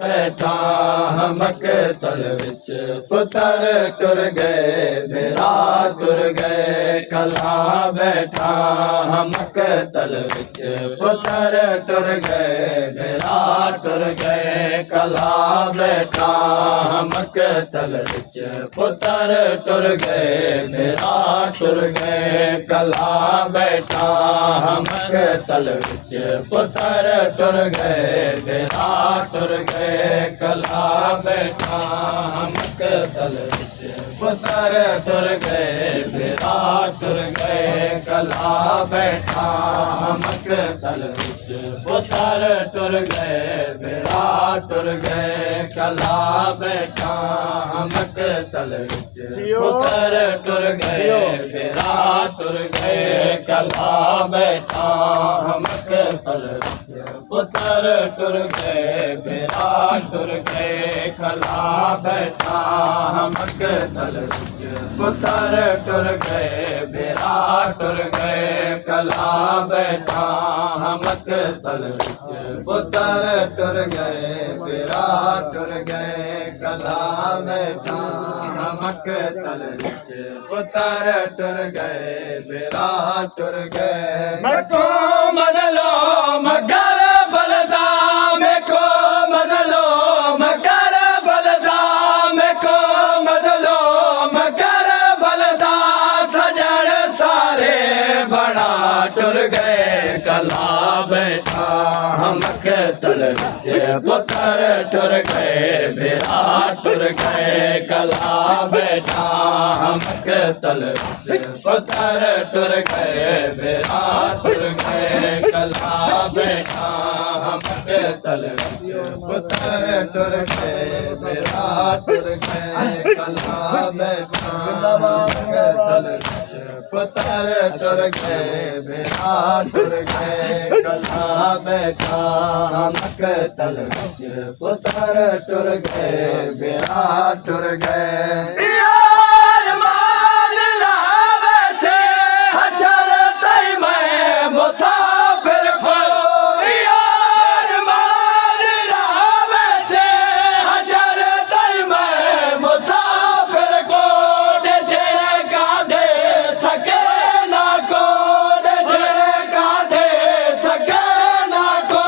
बैठा मकतल विच पुतर टुर गए भेरा टुर गए कला बैठा मकतल विच पुतर टुर गए भेरा टुर गए कला बैठा मकतल विच पुतर टुर गए भेरा टुर गए कला बैठा मकतल विच पुतर टुर गए भेरा टुर गए कला बैठा मकतल विच पुतर टुर गए भेरा टुर गए कला बैठा मकतल विच पुतर टुर गए भेरा टुर गए कला बैठा मकतल विच पुतर टुर गए भेरा टुर गए कला बैठा मकतल विच पुतर टुर गए भेरा टुर गए कला बैठा मकतल विच पुतर टुर गए भेरा टुर गए कला बैठा मकतल विच पुतर टुर गए भेरा टुर गए कला बैठा मकतल विच पुतर टुर गए भेरा टुर गए मको मदलो मगर बलदा मेको मदलो मगर बलदा मेको मदलो मगर बलदा सजन सारे बड़ा टुर गए कला बैठा मकतल विच पुतर टुर गए भेरा टुर गए कला बैठा मकतल विच पुतर टुर गए भेरा टुर गए कला बैठा मकतल विच पुतर टुर गए भेरा टुर गए कला बैठा मकतल विच पुतर टुर गए भेरा टुर गए कला बैठा मकतल विच पुतर टुर गए भेरा टुर गए यार मान लावे से हजर तई मैं मुसाफिर को यार मान लावे से हजर तई मैं मुसाफिर को जड़े का दे सके ना को जड़े का दे सके ना को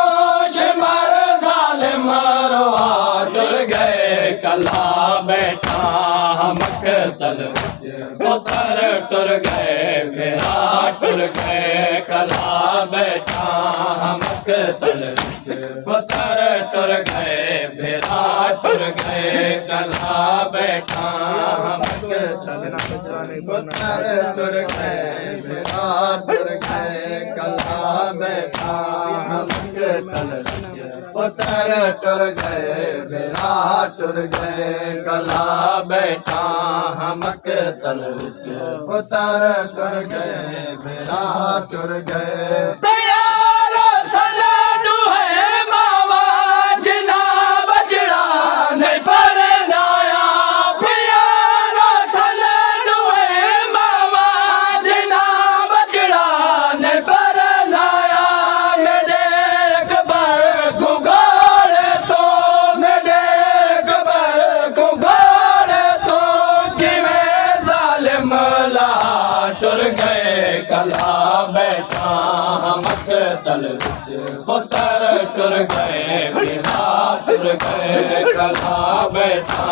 शिमर जालिम मरवा टुर गए कला बैठा मकतल विच पुतर टुर गए भेरा टुर गए कला बैठा मकतल विच पुतर टुर गए भेरा टुर गए कला बैठा मकतल विच पुतर टुर गए भेरा टुर गए कला बैठा मकतल विच पुतर टुर गए भेरा टुर गए कला बैठा मकतल विच पुतर टुर गए भेरा टुर गए प्यारो सलाडू है मावा जिना बजड़ा नहीं पर लाया प्यारो सलाडू है मावा जिना बजड़ा नहीं पर लाया मेरे अकबर को गाड़े तो मेरे अकबर को गाड़े तो जिमें जालिम ला टुर गए कला बैठा मकतल विच पुतर टुर गए भेरा टुर गए कला बैठा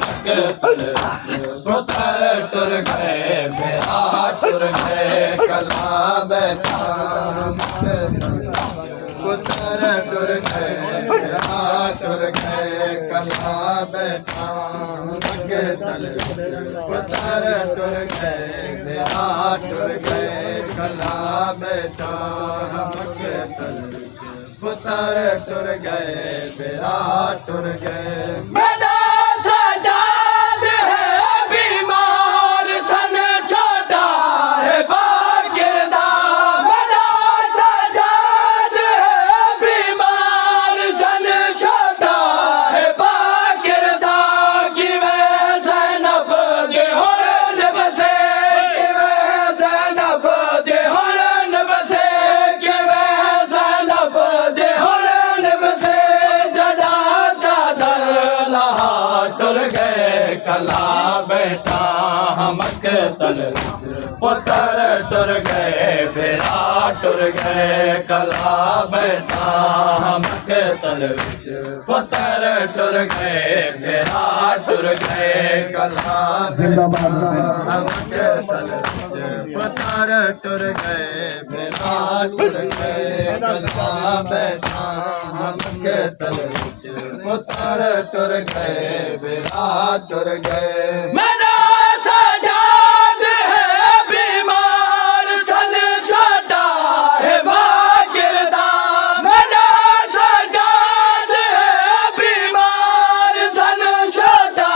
मकतल विच पुतर टुर गए भेरा टुर गए कला बैठा मकतल विच पुतर टुर गए भेरा टुर गए कला बैठा मकतल विच पुतर टुर गए भेरा टुर गए कला बैठा मकतल विच पुतर टुर गए भेरा टुर गए मेरा सजाद है बीमार सन छोटा है बागिरदा मेरा सजाद है बीमार सन छोटा है बागिरदा कि मैं ज़ैनब दे हुरन बसे कि मैं ज़ैनब दे हुरन बसे कि मैं ज़ैनब दे हुरन बसे जड़ा बैठा हमक तल विच पुत्र टुर गए बेरा टुर गए कला बैठा हमक तल विच पुत्र टुर गए बेरा टुर गए कला जिंदाबाद हमक तल विच पुत्र टुर गए बेरा टुर गए कला बैठा हमक तल विच पुत्र टुर गए बेरा टुर गए मेरा सजाद है बीमार सन छोटा है भागिरदा मेरा सजाद है बीमार सन छोटा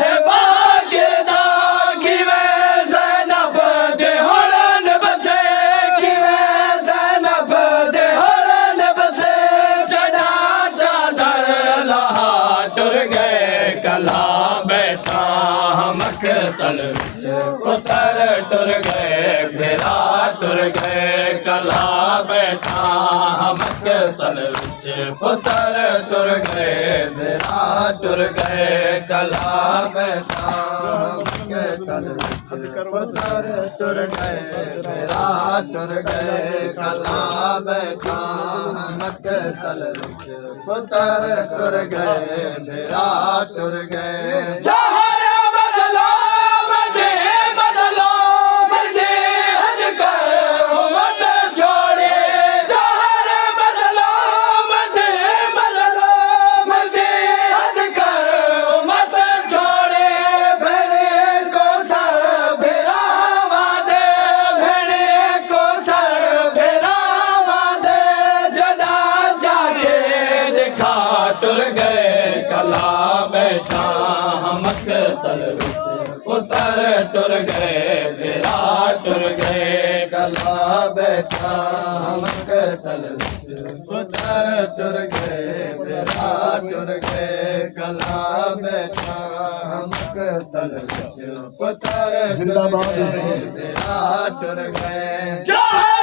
है भागिरदा किवे ज़ैनब दे होलन बसे किवे ज़ैनब दे होलन बसे जड़ा चादर लहा टुर गए कला बैठा हमक तल विच पुत्र टुर गए बेरा टुर गए कला बैठा हमक तल विच पुत्र टुर गए बेरा टुर गए कला बैठा हमक तल विच पुत्र टुर गए बेरा टुर गए कला बैठा हमक तल विच पुत्र टुर गए बेरा टुर गए जहाया बदलो मदे हज कर मत छोड़े जहाया बदलो मदे हज कर मत छोड़े भेड़े को सर भेरावा दे भेड़े को सर भेरावा दे जदा जाके दिखा टुर गए कला बैठा हमक तल विच पुत्र टुर गए बेरा टुर गए कला बैठा हमक तल विच पुत्र टुर गए बेरा टुर गए कला बैठा हमक तल विच पुत्र जिंदाबाद बेरा टुर गए